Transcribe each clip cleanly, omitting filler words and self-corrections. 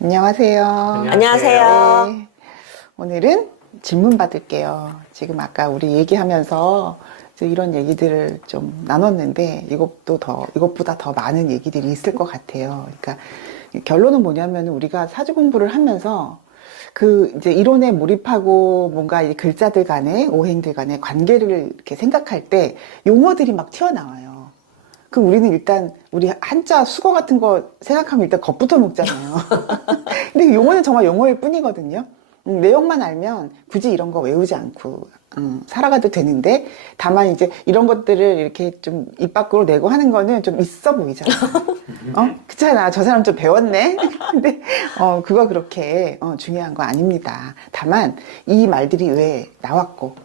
안녕하세요. 안녕하세요. 네, 오늘은 질문 받을게요. 지금 아까 우리 얘기하면서 이제 이런 얘기들을 좀 나눴는데 이것보다 더 많은 얘기들이 있을 것 같아요. 그러니까 결론은 뭐냐면 우리가 사주 공부를 하면서 그 이제 이론에 몰입하고 뭔가 이 글자들 간의 오행들 간의 관계를 이렇게 생각할 때 용어들이 막 튀어나와요. 그럼 우리는 일단 우리 한자 수거 같은 거 생각하면 일단 겁부터 먹잖아요. 근데 용어는 정말 용어일 뿐이거든요. 내용만 알면 굳이 이런 거 외우지 않고 살아가도 되는데, 다만 이제 이런 것들을 이렇게 좀 입 밖으로 내고 하는 거는 좀 있어 보이잖아. 그렇잖아. 저 사람 좀 배웠네. 근데 그거 그렇게 중요한 거 아닙니다. 다만 이 말들이 왜 나왔고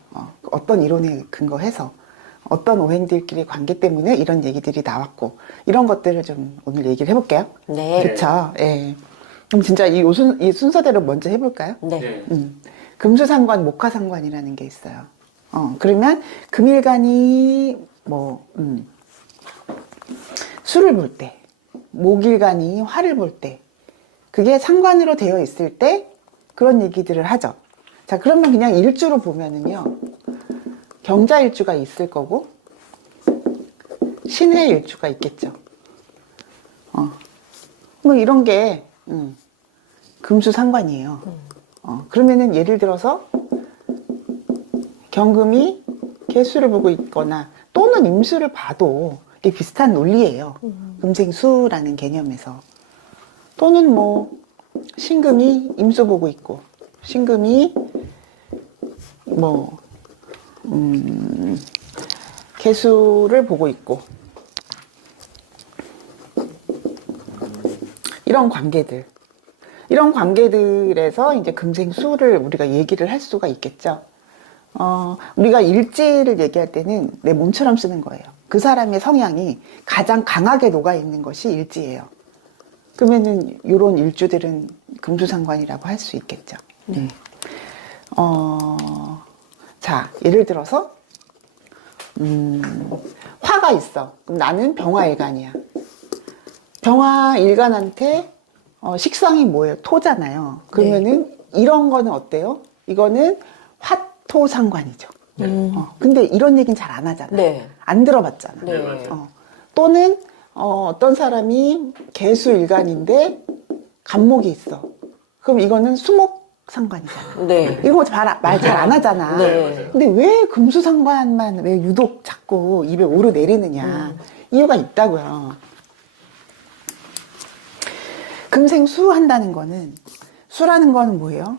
어떤 이론에 근거해서 어떤 오행들끼리 관계 때문에 이런 얘기들이 나왔고, 이런 것들을 좀 오늘 얘기를 해볼게요. 네. 그쵸? 예. 그럼 진짜 이 순서대로 먼저 해볼까요? 네. 금수상관, 목화상관이라는 게 있어요. 그러면 금일간이 수를 볼 때, 목일간이 화를 볼 때, 그게 상관으로 되어 있을 때 그런 얘기들을 하죠. 자, 그러면 그냥 일주로 보면은요, 경자일주가 있을 거고 신해일주가 있겠죠. 뭐 이런 게 금수상관이에요. 그러면은 예를 들어서 경금이 개수를 보고 있거나 또는 임수를 봐도 이게 비슷한 논리예요. 금생수라는 개념에서. 또는 뭐 신금이 임수 보고 있고 신금이 뭐 개수를 보고 있고, 이런 관계들에서 이제 금생수를 우리가 얘기를 할 수가 있겠죠. 우리가 일지를 얘기할 때는 내 몸처럼 쓰는 거예요. 그 사람의 성향이 가장 강하게 녹아 있는 것이 일지예요. 그러면은 이런 일주들은 금수상관이라고 할 수 있겠죠. 자, 예를 들어서 화가 있어. 그럼 나는 병화일간이야. 병화일간한테 식상이 뭐예요? 토잖아요. 그러면은 이런 거는 어때요? 이거는 화토상관이죠. 근데 이런 얘기는 잘 안 하잖아. 네. 안 들어봤잖아. 네. 또는 어떤 사람이 개수일간인데 간목이 있어. 그럼 이거는 수목상관이잖아. 네. 이런 거 말 잘 안 하잖아. 네. 근데 왜 금수상관만 왜 유독 자꾸 입에 오르내리느냐. 이유가 있다고요. 금생수 한다는 거는, 수라는 거는 뭐예요?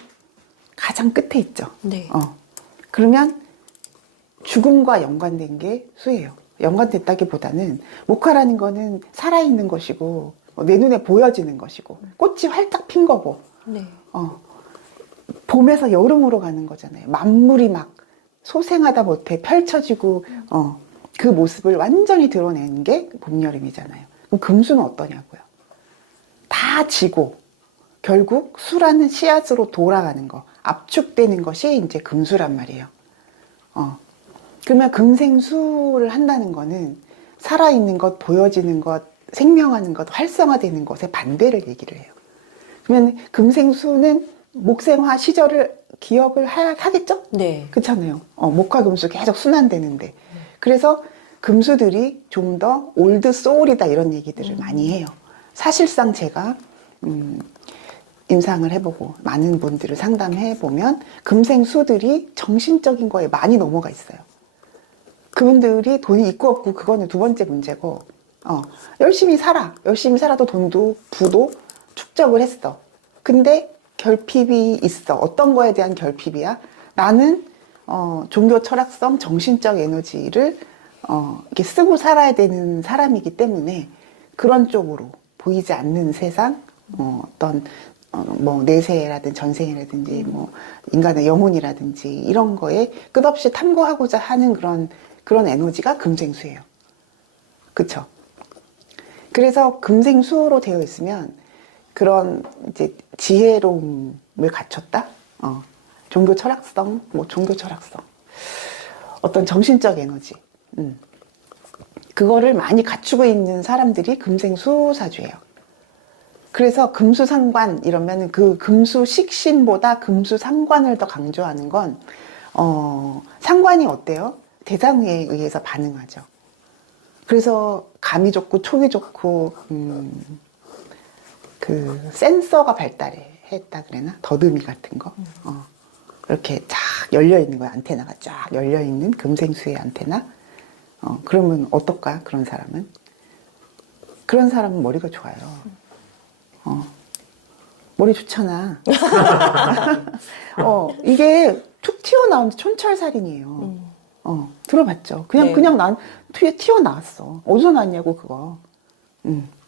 가장 끝에 있죠. 네. 그러면 죽음과 연관된 게 수예요. 연관됐다기보다는 목화라는 거는 살아있는 것이고 내 눈에 보여지는 것이고 꽃이 활짝 핀 거고, 네. 봄에서 여름으로 가는 거잖아요. 만물이 막 소생하다 못해 펼쳐지고 그 모습을 완전히 드러내는 게 봄, 여름이잖아요. 그럼 금수는 어떠냐고요? 다 지고 결국 수라는 씨앗으로 돌아가는 거, 압축되는 것이 이제 금수란 말이에요. 그러면 금생수를 한다는 거는 살아있는 것, 보여지는 것, 생명하는 것, 활성화되는 것의 반대를 얘기를 해요. 그러면 금생수는 목생화 시절을 기억을 하겠죠? 네. 그렇잖아요. 목화금수 계속 순환되는데. 그래서 금수들이 좀 더 올드 소울이다, 이런 얘기들을 많이 해요. 사실상 제가 임상을 해보고 많은 분들을 상담해보면 금생수들이 정신적인 거에 많이 넘어가 있어요. 그분들이 돈이 있고 없고 그거는 두 번째 문제고, 열심히 살아도 돈도 부도 축적을 했어. 근데 결핍이 있어. 어떤 거에 대한 결핍이야? 나는 종교 철학성 정신적 에너지를 이렇게 쓰고 살아야 되는 사람이기 때문에 그런 쪽으로 보이지 않는 세상, 어떤 뭐 내세라든지 전생이라든지 뭐 인간의 영혼이라든지 이런 거에 끝없이 탐구하고자 하는 그런 에너지가 금생수예요. 그쵸? 그래서 금생수로 되어 있으면 그런 이제 지혜로움을 갖췄다? 종교 철학성, 어떤 정신적 에너지, 그거를 많이 갖추고 있는 사람들이 금생수 사주예요. 그래서 금수상관 이러면 그 금수식신보다 금수상관을 더 강조하는 건, 상관이 어때요? 대상에 의해서 반응하죠. 그래서 감이 좋고 촉이 좋고, 그 센서가 발달했다 그래나? 더듬이 같은 거. 이렇게 쫙 열려 있는 거야. 안테나가 쫙 열려 있는 금생수의 안테나. 그러면 어떨까? 그런 사람은? 그런 사람은 머리가 좋아요. 머리 좋잖아. 이게 툭 튀어나온 촌철살인이에요. 들어봤죠? 네. 그냥 난 튀어나왔어. 어디서 났냐고, 그거.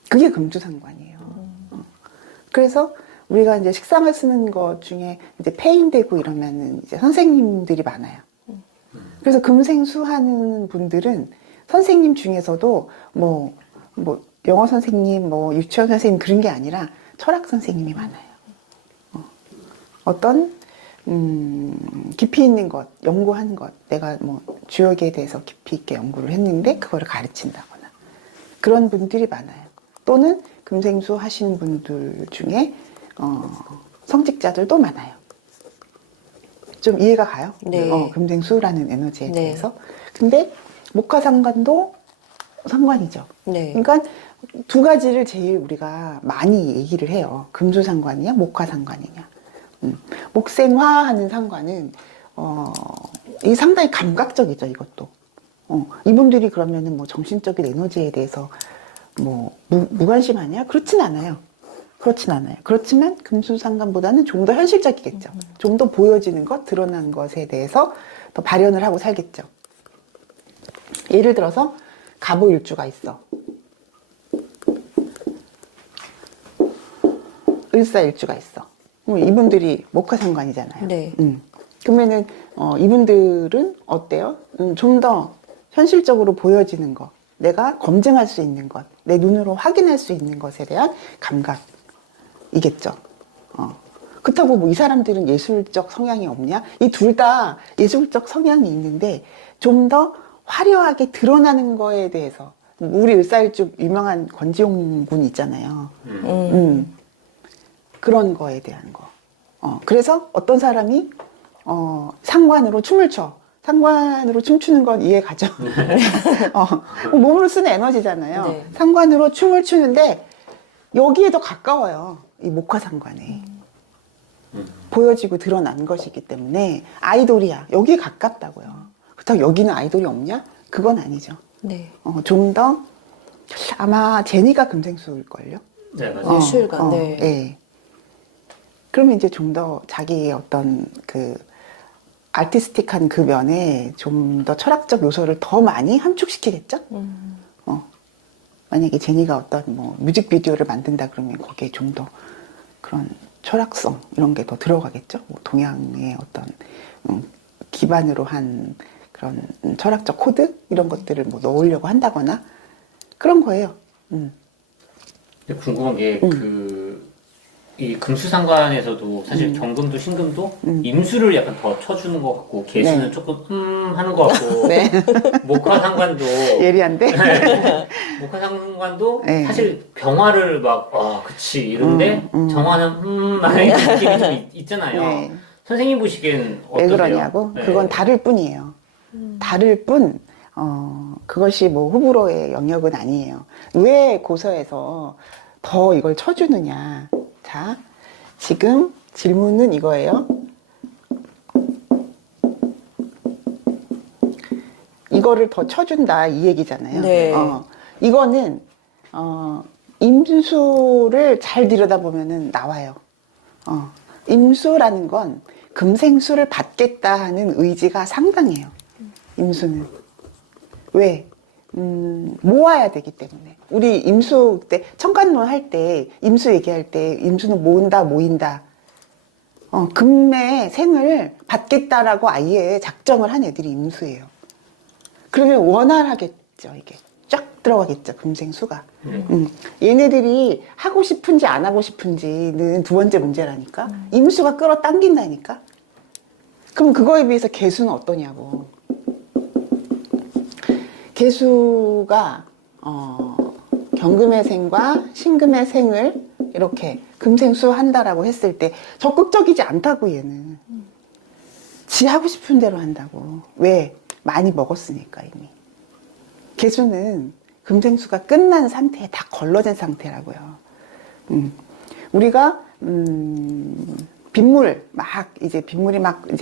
그게 금주상관이에요. 그래서 우리가 이제 식상을 쓰는 것 중에 이제 폐인되고 이러면은 이제 선생님들이 많아요. 그래서 금생수 하는 분들은 선생님 중에서도 뭐 영어 선생님, 뭐 유치원 선생님 그런 게 아니라 철학 선생님이 많아요. 어떤 깊이 있는 것, 연구한 것, 내가 뭐 주역에 대해서 깊이 있게 연구를 했는데 그거를 가르친다거나 그런 분들이 많아요. 또는 금생수 하시는 분들 중에 성직자들도 많아요. 좀 이해가 가요? 네. 금생수라는 에너지에 네. 대해서. 근데 목화상관도 상관이죠. 네. 그러니까 두 가지를 제일 우리가 많이 얘기를 해요. 금수상관이냐, 목화상관이냐. 목생화하는 상관은 이 상당히 감각적이죠, 이것도. 이분들이 그러면은 뭐 정신적인 에너지에 대해서 뭐 무관심하냐? 그렇진 않아요. 그렇지만 금수상관보다는 좀 더 현실적이겠죠. 좀 더 보여지는 것, 드러나는 것에 대해서 더 발현을 하고 살겠죠. 예를 들어서 갑오일주가 있어. 을사일주가 있어. 이분들이 목화상관이잖아요. 네. 그러면은 이분들은 어때요? 좀 더 현실적으로 보여지는 것, 내가 검증할 수 있는 것, 내 눈으로 확인할 수 있는 것에 대한 감각이겠죠. 그렇다고 뭐 이 사람들은 예술적 성향이 없냐? 이 둘 다 예술적 성향이 있는데 좀 더 화려하게 드러나는 거에 대해서 우리 을사일주 유명한 권지용 군 있잖아요. 그런 거에 대한 거. 그래서 어떤 사람이 상관으로 춤을 춰. 상관으로 춤추는 건 이해 가죠. 몸으로 쓰는 에너지잖아요. 네. 상관으로 춤을 추는데 여기에 더 가까워요. 이 목화상관에. 보여지고 드러난 것이기 때문에 아이돌이야. 여기에 가깝다고요. 그렇다고 여기는 아이돌이 없냐? 그건 아니죠. 네. 좀 더 아마 제니가 금생수일걸요. 네, 맞아요. 예술가. 네. 네. 그러면 이제 좀 더 자기의 어떤 그 아티스틱한 그 면에 좀 더 철학적 요소를 더 많이 함축시키겠죠? 만약에 제니가 어떤 뭐 뮤직비디오를 만든다 그러면 거기에 좀 더 그런 철학성 이런 게 더 들어가겠죠? 뭐 동양의 어떤 기반으로 한 그런 철학적 코드 이런 것들을 뭐 넣으려고 한다거나 그런 거예요. 근데 궁금한 게 이 금수상관에서도 사실 경금도 신금도 임수를 약간 더 쳐주는 것 같고 개수는 네. 조금 하는 것 같고 네. 목화상관도 예리한데? 목화상관도 네. 사실 병화를 막 그치 이런데 정화는 막 이런 느낌이 좀 있잖아요. 네. 선생님 보시기엔 어떠세요? 왜 그러냐고? 네. 그건 다를 뿐이에요. 다를 뿐, 그것이 뭐 호불호의 영역은 아니에요. 왜 고서에서 더 이걸 쳐주느냐. 자, 지금 질문은 이거예요. 이거를 더 쳐준다 이 얘기잖아요. 네. 이거는 임수를 잘 들여다보면은 나와요. 임수라는 건 금생수를 받겠다 하는 의지가 상당해요. 임수는. 왜? 모아야 되기 때문에. 우리 임수 때, 청관론 할 때, 임수 얘기할 때, 임수는 모인다. 금의 생을 받겠다라고 아예 작정을 한 애들이 임수예요. 그러면 원활하겠죠, 이게. 쫙 들어가겠죠, 금생수가. 얘네들이 하고 싶은지 안 하고 싶은지는 두 번째 문제라니까. 임수가 끌어당긴다니까. 그럼 그거에 비해서 개수는 어떠냐고. 개수가 경금의 생과 신금의 생을 이렇게 금생수 한다라고 했을 때 적극적이지 않다고 얘는. 지 하고 싶은 대로 한다고. 왜? 많이 먹었으니까 이미. 개수는 금생수가 끝난 상태에 다 걸러진 상태라고요. 우리가 빗물이 막 이제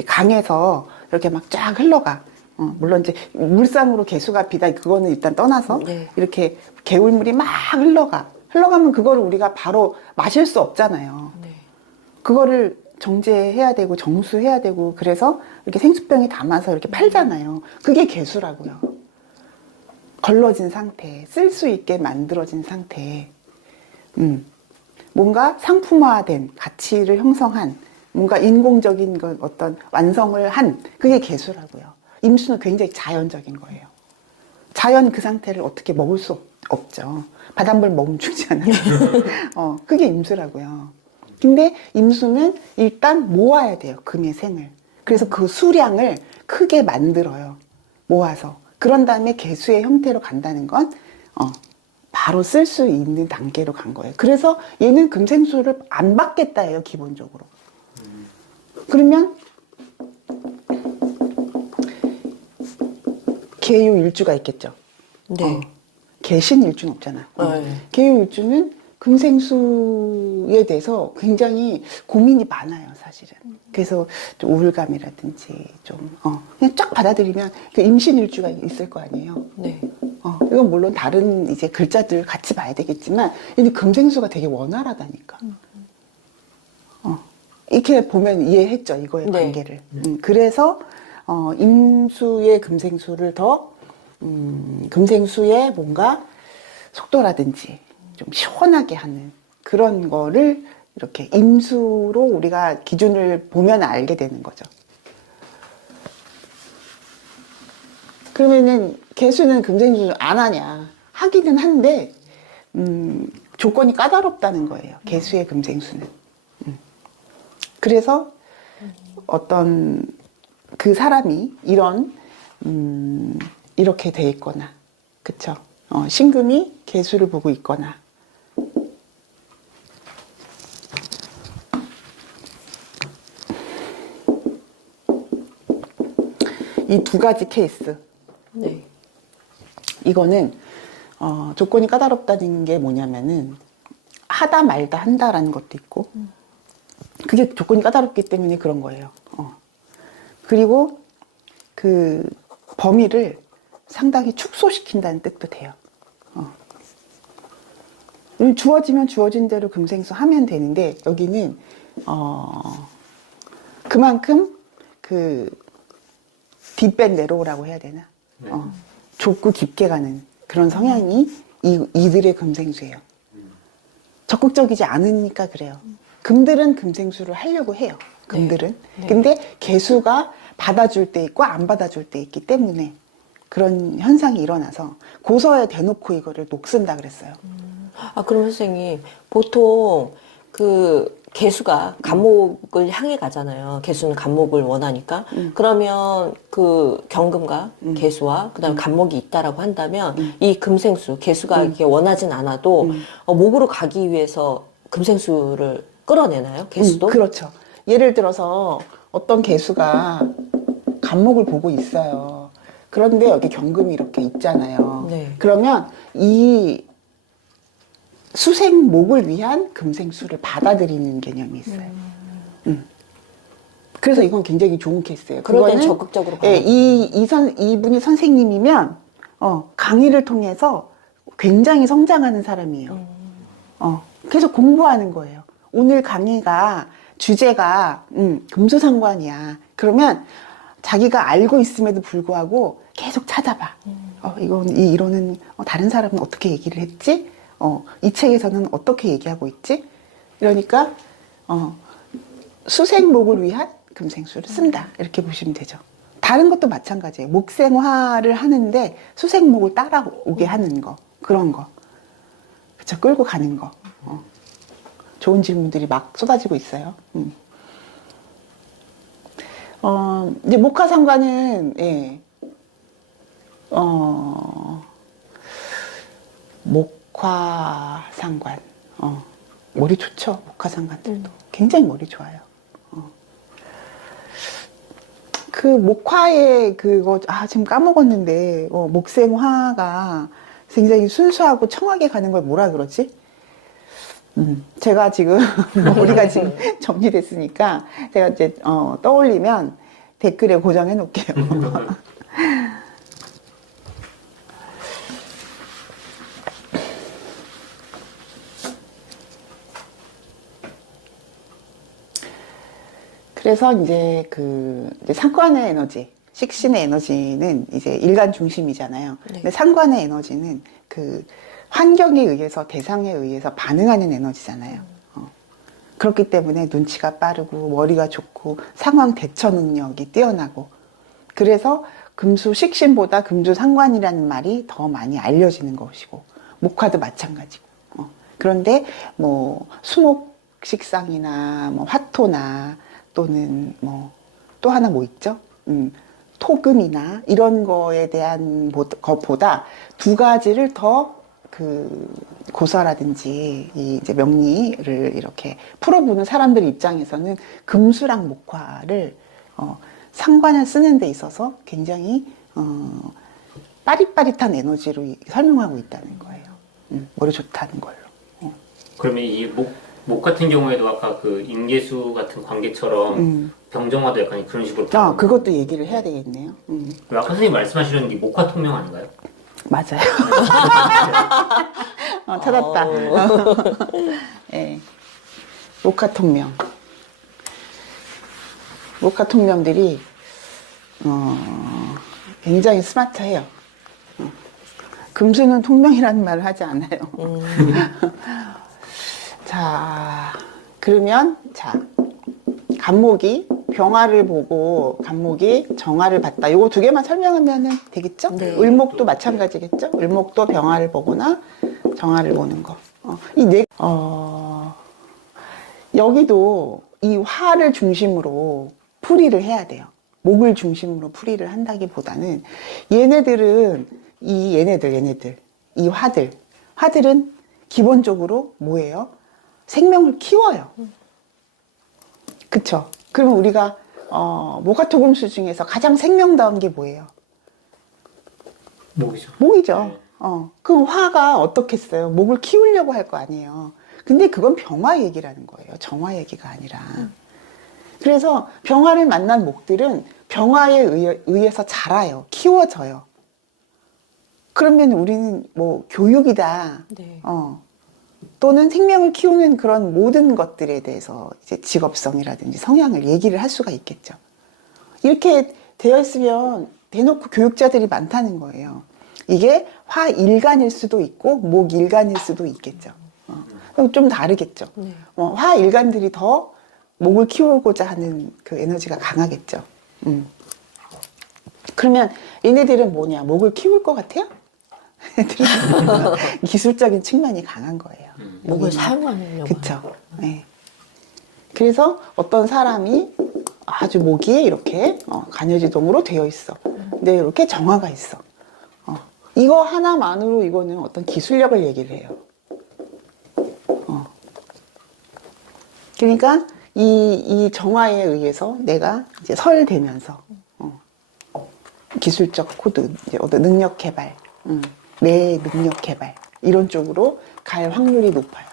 강에서 이렇게 막 쫙 흘러가. 물론 이제 물상으로 개수가 비다 그거는 일단 떠나서 네. 이렇게 개울물이 막 흘러가. 흘러가면 그거를 우리가 바로 마실 수 없잖아요. 네. 그거를 정제해야 되고 정수해야 되고 그래서 이렇게 생수병에 담아서 이렇게 팔잖아요. 그게 개수라고요. 걸러진 상태, 쓸 수 있게 만들어진 상태. 뭔가 상품화된 가치를 형성한 뭔가 인공적인 어떤 완성을 한 그게 개수라고요. 임수는 굉장히 자연적인 거예요. 자연 그 상태를 어떻게 먹을 수 없죠. 바닷물 먹으면 죽잖아요. 그게 임수라고요. 근데 임수는 일단 모아야 돼요. 금의 생을. 그래서 그 수량을 크게 만들어요. 모아서. 그런 다음에 개수의 형태로 간다는 건 바로 쓸 수 있는 단계로 간 거예요. 그래서 얘는 금생수를 안 받겠다예요. 기본적으로. 그러면 계유일주가 있겠죠. 네. 계신일주는 없잖아. 네. 계유일주는 금생수에 대해서 굉장히 고민이 많아요, 사실은. 그래서 좀 우울감이라든지 좀 그냥 쫙 받아들이면 그 임신일주가 있을 거 아니에요. 네. 이건 물론 다른 이제 글자들 같이 봐야 되겠지만, 근데 금생수가 되게 원활하다니까. 이렇게 보면 이해했죠, 이거의 네. 관계를. 그래서 임수의 금생수를 더 금생수의 뭔가 속도라든지 좀 시원하게 하는 그런 거를 이렇게 임수로 우리가 기준을 보면 알게 되는 거죠. 그러면은 개수는 금생수 안 하냐? 하기는 한데 조건이 까다롭다는 거예요. 개수의 금생수는. 그래서 어떤 그 사람이 이런 이렇게 돼 있거나, 그쵸? 신금이 개수를 보고 있거나, 이 두 가지 케이스. 네. 이거는 조건이 까다롭다는 게 뭐냐면은 하다 말다 한다라는 것도 있고, 그게 조건이 까다롭기 때문에 그런 거예요. 그리고 그 범위를 상당히 축소시킨다는 뜻도 돼요. 주어지면 주어진 대로 금생수 하면 되는데, 여기는 그만큼 그 뒷밴 내로우라고 해야 되나? 좁고 깊게 가는 그런 성향이 이들의 금생수예요. 적극적이지 않으니까 그래요. 금들은 금생수를 하려고 해요. 금들은. 네. 근데 개수가 받아줄 때 있고 안 받아줄 때 있기 때문에 그런 현상이 일어나서 고서에 대놓고 이거를 녹슨다 그랬어요. 그럼 선생님, 보통 그 개수가 간목을 향해 가잖아요. 개수는 간목을 원하니까. 그러면 그 경금과 개수와 그다음에 간목이 있다라고 한다면 이 금생수, 개수가 이렇게 원하진 않아도 목으로 가기 위해서 금생수를 끌어내나요? 개수도? 그렇죠. 예를 들어서 어떤 개수가 간목을 보고 있어요. 그런데 여기 경금이 이렇게 있잖아요. 네. 그러면 이 수생목을 위한 금생수를 받아들이는 개념이 있어요. 그래서 이건 굉장히 좋은 케이스예요. 그럴 땐 그거는 적극적으로 예, 받아들여요. 이분이 선생님이면 강의를 통해서 굉장히 성장하는 사람이에요. 계속 공부하는 거예요. 오늘 강의가 주제가 금수상관이야. 그러면 자기가 알고 있음에도 불구하고 계속 찾아봐. 이 이론은 다른 사람은 어떻게 얘기를 했지? 이 책에서는 어떻게 얘기하고 있지? 이러니까 수생목을 위한 금생수를 쓴다. 이렇게 보시면 되죠. 다른 것도 마찬가지예요. 목생화를 하는데 수생목을 따라오게 하는 거. 그런 거. 그쵸? 끌고 가는 거. 좋은 질문들이 막 쏟아지고 있어요. 이제 목화상관은, 예, 목화상관. 머리 좋죠. 목화상관들도 굉장히 머리 좋아요. 그 목화의 그거 지금 까먹었는데 목생화가 굉장히 순수하고 청하게 가는 걸 뭐라 그러지? 제가 지금 머리가 지금 정리됐으니까 제가 이제 떠올리면 댓글에 고정해 놓을게요. 그래서 이제 이제 상관의 에너지, 식신의 에너지는 이제 일간 중심이잖아요. 네. 근데 상관의 에너지는 그 환경에 의해서, 대상에 의해서 반응하는 에너지잖아요. 그렇기 때문에 눈치가 빠르고 머리가 좋고 상황 대처 능력이 뛰어나고, 그래서 금수 식신보다 금수 상관이라는 말이 더 많이 알려지는 것이고, 목화도 마찬가지고. 그런데 뭐 수목식상이나 뭐 화토나 또는 또 하나 뭐 있죠? 토금이나 이런 거에 대한 것보다 두 가지를 더 고사라든지 이제 명리를 이렇게 풀어보는 사람들 입장에서는 금수랑 목화를 상관을 쓰는 데 있어서 굉장히 빠릿빠릿한 에너지로 설명하고 있다는 거예요. 머리 좋다는 걸로. 그러면 이 목 같은 경우에도 아까 그 인계수 같은 관계처럼 병정화도 약간 그런 식으로. 그것도 얘기를 해야 되겠네요. 아까 선생님 말씀하시는 게 목화 통명 아닌가요? 맞아요. 찾았다. 네. 목화 통명. 목화 통명들이 굉장히 스마트해요. 금수는 통명이라는 말을 하지 않아요. 자, 그러면 간목이 병화를 보고 간목이 정화를 봤다. 요거 두 개만 설명하면 되겠죠? 네. 을목도 마찬가지겠죠? 을목도 병화를 보거나 정화를 보는 거. 여기도 이 화를 중심으로 풀이를 해야 돼요. 목을 중심으로 풀이를 한다기보다는 얘네들, 이 화들은 기본적으로 뭐예요? 생명을 키워요. 그쵸? 그러면 우리가 목화토금수 중에서 가장 생명다운 게 뭐예요? 목이죠. 목이죠. 네. 그럼 화가 어떻겠어요? 목을 키우려고 할 거 아니에요. 근데 그건 병화 얘기라는 거예요. 정화 얘기가 아니라. 그래서 병화를 만난 목들은 병화에 의해서 자라요. 키워져요. 그러면 우리는 뭐 교육이다. 네. 또는 생명을 키우는 그런 모든 것들에 대해서 이제 직업성이라든지 성향을 얘기를 할 수가 있겠죠. 이렇게 되어 있으면 대놓고 교육자들이 많다는 거예요. 이게 화일간일 수도 있고 목일간일 수도 있겠죠. 좀 다르겠죠. 네. 화일간들이 더 목을 키우고자 하는 그 에너지가 강하겠죠. 그러면 얘네들은 뭐냐? 목을 키울 것 같아요? 애들은 기술적인 측면이 강한 거예요. 목을 사용하려고. 그쵸. 네. 그래서 어떤 사람이 아주 목이 이렇게 간여지동으로 되어 있어. 근데 이렇게 정화가 있어. 이거 하나만으로 이거는 어떤 기술력을 얘기를 해요. 그러니까 이 정화에 의해서 내가 이제 설되면서 기술적 코드, 이제 어떤 능력 개발, 내 능력 개발 이런 쪽으로 갈 확률이 높아요.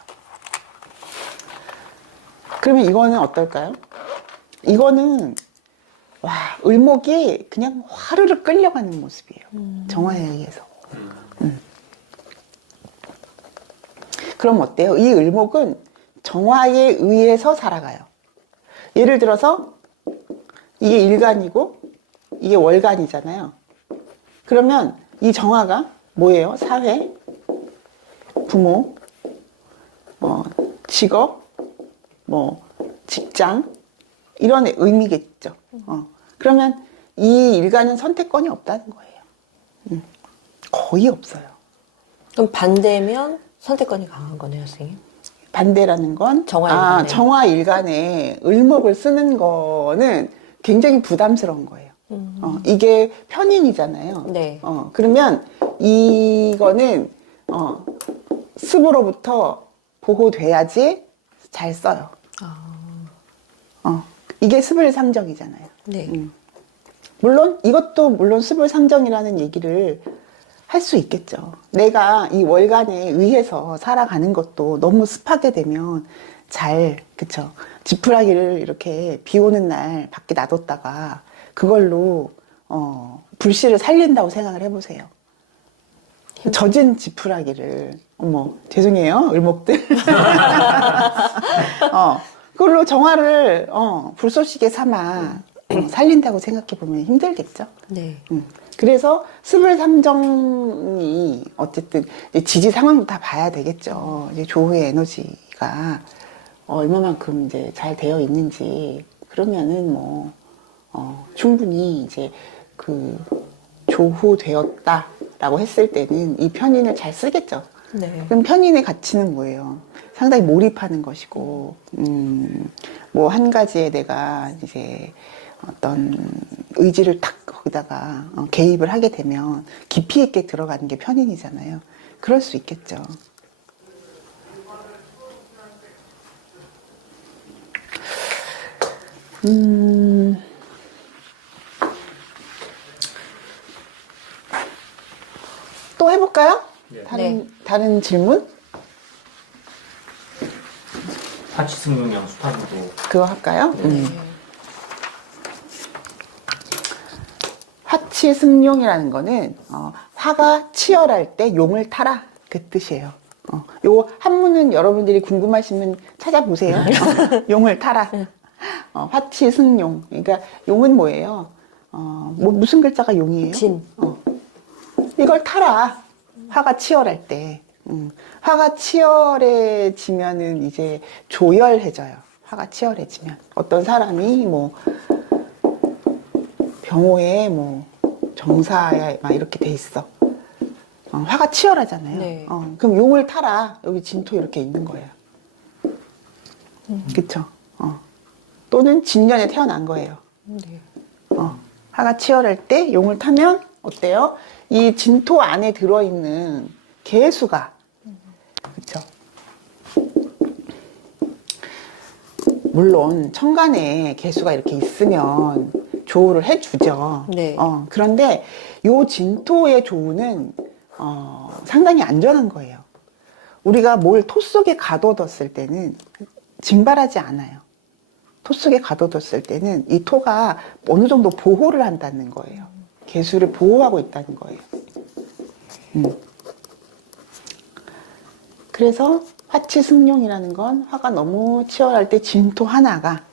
그러면 이거는 어떨까요? 이거는 을목이 그냥 화르르 끌려가는 모습이에요. 정화에 의해서. 그럼 어때요? 이 을목은 정화에 의해서 살아가요. 예를 들어서 이게 일간이고 이게 월간이잖아요. 그러면 이 정화가 뭐예요? 사회, 부모, 직업, 직장 이런 의미겠죠. 그러면 이 일간은 선택권이 없다는 거예요. 거의 없어요. 그럼 반대면 선택권이 강한 거네요, 선생님. 반대라는 건 정화일간에. 정화일간에 을목을 쓰는 거는 굉장히 부담스러운 거예요. 이게 편인이잖아요. 네. 그러면 이거는 습으로부터 보호돼야지 잘 써요. 아, 이게 스불상정이잖아요. 네. 물론 이것도 물론 스불상정이라는 얘기를 할 수 있겠죠. 내가 이 월간에 의해서 살아가는 것도 너무 습하게 되면 그쵸. 지푸라기를 이렇게 비 오는 날 밖에 놔뒀다가 그걸로 불씨를 살린다고 생각을 해보세요. 젖은 지푸라기를, 어머, 죄송해요, 을목들. 그걸로 정화를, 불쏘시개 삼아 살린다고 생각해보면 힘들겠죠. 네. 그래서 스불상정이 어쨌든 이제 지지 상황도 다 봐야 되겠죠. 이제 조후의 에너지가 얼마만큼 이제 잘 되어 있는지 그러면은 뭐 충분히 이제 그 조후되었다라고 했을 때는 이 편인을 잘 쓰겠죠. 네. 그럼 편인의 가치는 뭐예요? 상당히 몰입하는 것이고, 뭐 한 가지에 내가 이제 어떤 의지를 탁 거기다가 개입을 하게 되면 깊이 있게 들어가는 게 편인이잖아요. 그럴 수 있겠죠. 또 해볼까요? 네. 다른 질문? 화치승용량 수탄도 그거 할까요? 네. 화치승용이라는 거는 화가 치열할 때 용을 타라 그 뜻이에요. 요 한문은 여러분들이 궁금하시면 찾아보세요. 용을 타라. 화치승용. 그러니까 용은 뭐예요? 뭐 무슨 글자가 용이에요? 진. 이걸 타라. 화가 치열할 때. 화가 치열해지면은 이제 조열해져요. 화가 치열해지면. 어떤 사람이 뭐 병호에 뭐 정사에 막 이렇게 돼 있어. 화가 치열하잖아요. 네. 그럼 용을 타라. 여기 진토 이렇게 있는 거예요. 그쵸? 또는 진년에 태어난 거예요. 네. 화가 치열할 때 용을 타면 어때요? 이 진토 안에 들어있는 개수가, 그쵸? 물론 천간에 개수가 이렇게 있으면 조우를 해주죠. 네. 그런데 요 진토의 조우는 상당히 안전한 거예요. 우리가 뭘 토 속에 가둬뒀을 때는 증발하지 않아요. 토 속에 가둬뒀을 때는 이 토가 어느 정도 보호를 한다는 거예요. 개수를 보호하고 있다는 거예요. 그래서 화치승용이라는 건 화가 너무 치열할 때 진토 하나가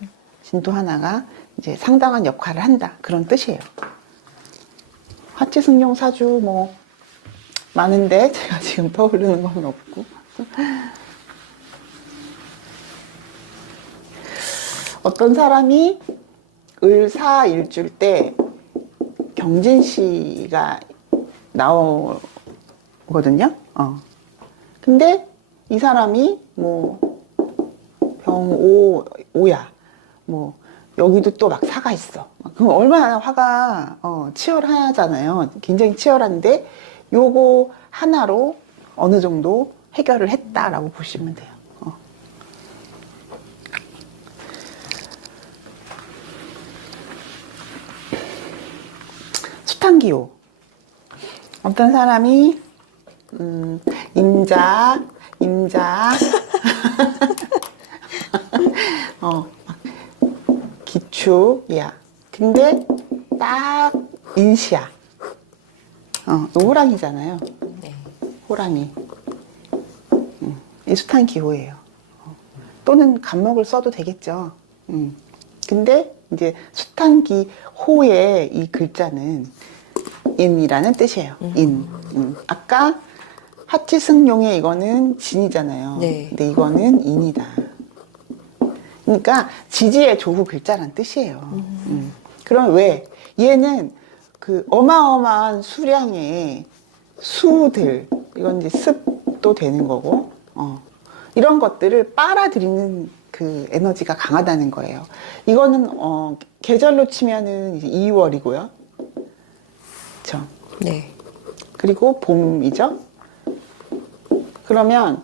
이제 상당한 역할을 한다. 그런 뜻이에요. 화치승용 사주 뭐 많은데 제가 지금 떠오르는 건 없고. 어떤 사람이 을사일주일 때 경진씨가 나오거든요. 근데 이 사람이 뭐 병오야 뭐 여기도 또 막 사가 있어. 그럼 얼마나 화가 치열하잖아요. 굉장히 치열한데 요거 하나로 어느 정도 해결을 했다라고 보시면 돼요. 수탄기호. 어떤 사람이 임자 기축이야. 근데 딱 인시야. 호랑이잖아요. 네. 호랑이. 이 수탄기호예요. 또는 간목을 써도 되겠죠. 근데 이제 수탄기호의 이 글자는 인이라는 뜻이에요. 인. 아까 화치승용의 이거는 진이잖아요. 네. 근데 이거는 인이다. 그러니까 지지의 조후 글자란 뜻이에요. 그럼 왜? 얘는 그 어마어마한 수량의 수들, 이건 이제 습도 되는 거고, 이런 것들을 빨아들이는 그 에너지가 강하다는 거예요. 이거는 계절로 치면은 이제 2월이고요. 그렇죠? 네. 그리고 봄이죠. 그러면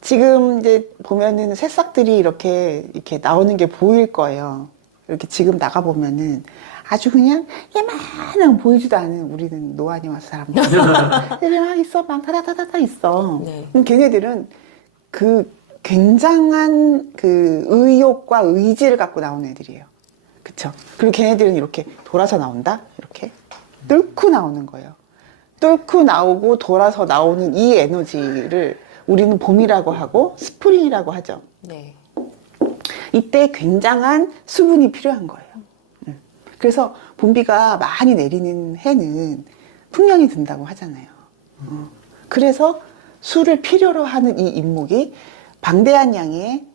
지금 이제 보면은 새싹들이 이렇게 나오는 게 보일 거예요. 이렇게 지금 나가보면은 아주 그냥 얘만한 보이지도 않은 우리는 노안이 와서 사람들. 애들이 막 있어. 막 다다다다다 있어. 네. 그럼 걔네들은 그 굉장한 그 의욕과 의지를 갖고 나오는 애들이에요. 그쵸? 그리고 걔네들은 이렇게 돌아서 나온다? 이렇게. 뚫고 나오는 거예요. 뚫고 나오고 돌아서 나오는 이 에너지를 우리는 봄이라고 하고 스프링이라고 하죠. 네. 이때 굉장한 수분이 필요한 거예요. 그래서 봄비가 많이 내리는 해는 풍년이 든다고 하잖아요. 그래서 술을 필요로 하는 이 인목이 방대한 양의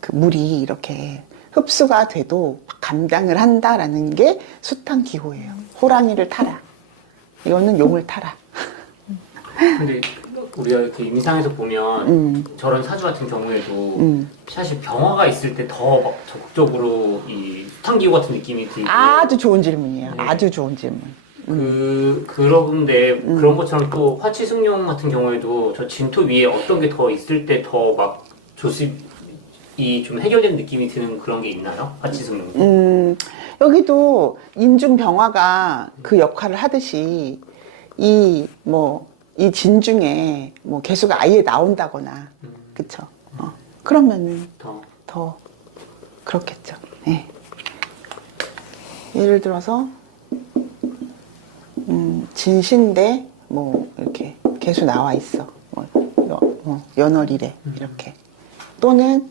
그 물이 이렇게 흡수가 돼도 감당을 한다라는 게 숱한 기호예요. 호랑이를 타라. 이거는 용을 타라. 근데 우리가 이렇게 임상에서 보면 저런 사주 같은 경우에도 사실 병화가 있을 때 더 막 적극적으로 이 숱한기호 같은 느낌이 들고 아주 좋은 질문이에요. 네. 아주 좋은 질문. 그런데 그런 것처럼 또 화치승용 같은 경우에도 저 진토 위에 어떤 게 더 있을 때 더 막 조습이 좀 해결되는 느낌이 드는 그런 게 있나요? 화치승용. 여기도 인중병화가 그 역할을 하듯이 이 진중에 뭐 개수가 아예 나온다거나 그쵸? 그러면은 더 그렇겠죠. 예. 예를 들어서 진신대 뭐 이렇게 개수 나와 있어. 연월이래 이렇게. 또는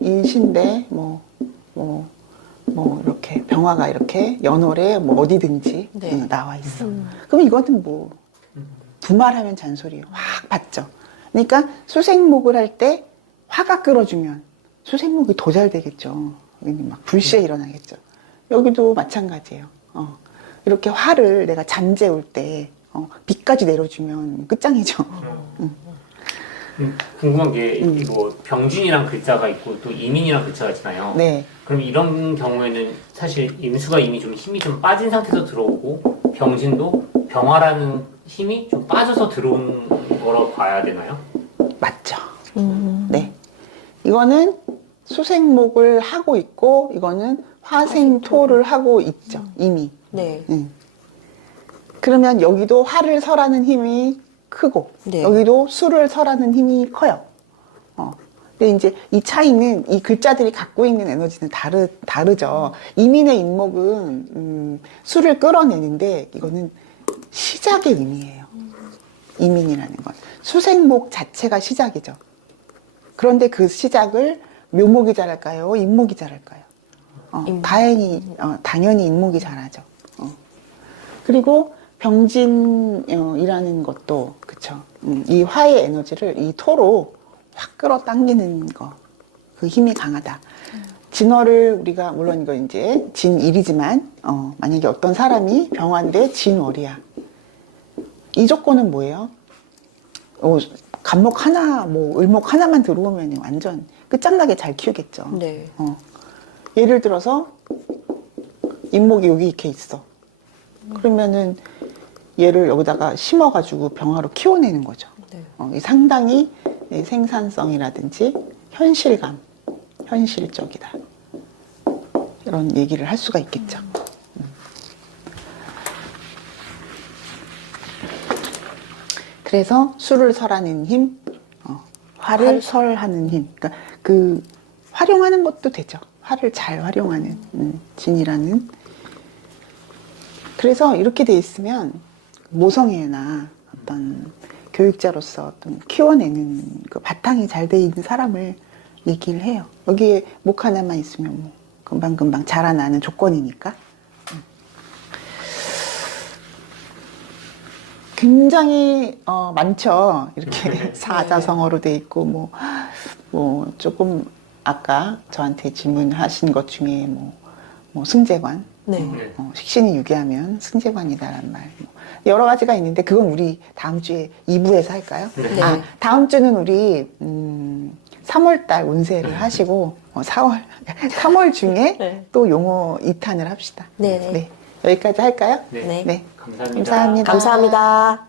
인신대 이렇게 병화가 이렇게 연월에 뭐 어디든지 네. 나와 있어. 그럼 이거는 뭐 두말하면 잔소리 확 받죠. 그러니까 수생목을 할 때 화가 끌어주면 수생목이 더 잘 되겠죠. 막 불시에 일어나겠죠. 여기도 마찬가지예요. 이렇게 화를 내가 잠재울 때 비까지 내려주면 끝장이죠. 궁금한 게 이거 병진이란 글자가 있고 또 이민이란 글자가 있잖아요. 네. 그럼 이런 경우에는 사실 임수가 이미 좀 힘이 좀 빠진 상태에서 들어오고 병진도 병화라는 힘이 좀 빠져서 들어온 거라고 봐야 되나요? 맞죠. 네. 이거는 수생목을 하고 있고 이거는 화생토를 하고 있죠. 이미. 네. 그러면 여기도 화를 설하는 힘이 크고 네. 여기도 수를 설하는 힘이 커요. 근데 이제 이 차이는 이 글자들이 갖고 있는 에너지는 다르죠. 이민의 인목은 수를 끌어내는데 이거는 시작의 의미예요. 이민이라는 건 수생목 자체가 시작이죠. 그런데 그 시작을 묘목이 잘할까요? 인목이 잘할까요? 당연히 인목이 잘하죠. 그리고 병진이라는 것도 그쵸. 이 화의 에너지를 이 토로 확 끌어당기는 거, 그 힘이 강하다. 진월을 우리가 물론 이거 이제 진일이지만 만약에 어떤 사람이 병화인데 진월이야. 이 조건은 뭐예요? 간목 하나, 뭐 을목 하나만 들어오면 완전 끝장나게 잘 키우겠죠. 네. 예를 들어서 인목이 여기 이렇게 있어. 그러면은 얘를 여기다가 심어가지고 병화로 키워내는 거죠. 네. 이 상당히 생산성이라든지 현실감, 현실적이다. 이런 얘기를 할 수가 있겠죠. 그래서 수를 설하는 힘, 화를 설하는 힘. 그러니까 그 활용하는 것도 되죠. 화를 잘 활용하는 진이라는. 그래서 이렇게 돼 있으면 모성애나 어떤 교육자로서 어떤 키워내는 그 바탕이 잘 돼 있는 사람을 얘기를 해요. 여기에 목 하나만 있으면 뭐 금방금방 자라나는 조건이니까. 굉장히 많죠. 이렇게 사자성어로 돼 있고 뭐 조금 아까 저한테 질문하신 것 중에 뭐 승재관, 네. 식신이 유기하면 승재관이다라는 말, 여러 가지가 있는데 그건 우리 다음 주에 2부에서 할까요? 네. 다음 주는 우리 3월달 운세를 하시고 3월 중에 네. 또 용어 2탄을 합시다. 네. 네, 여기까지 할까요? 네. 네. 네. 감사합니다. 감사합니다. 감사합니다.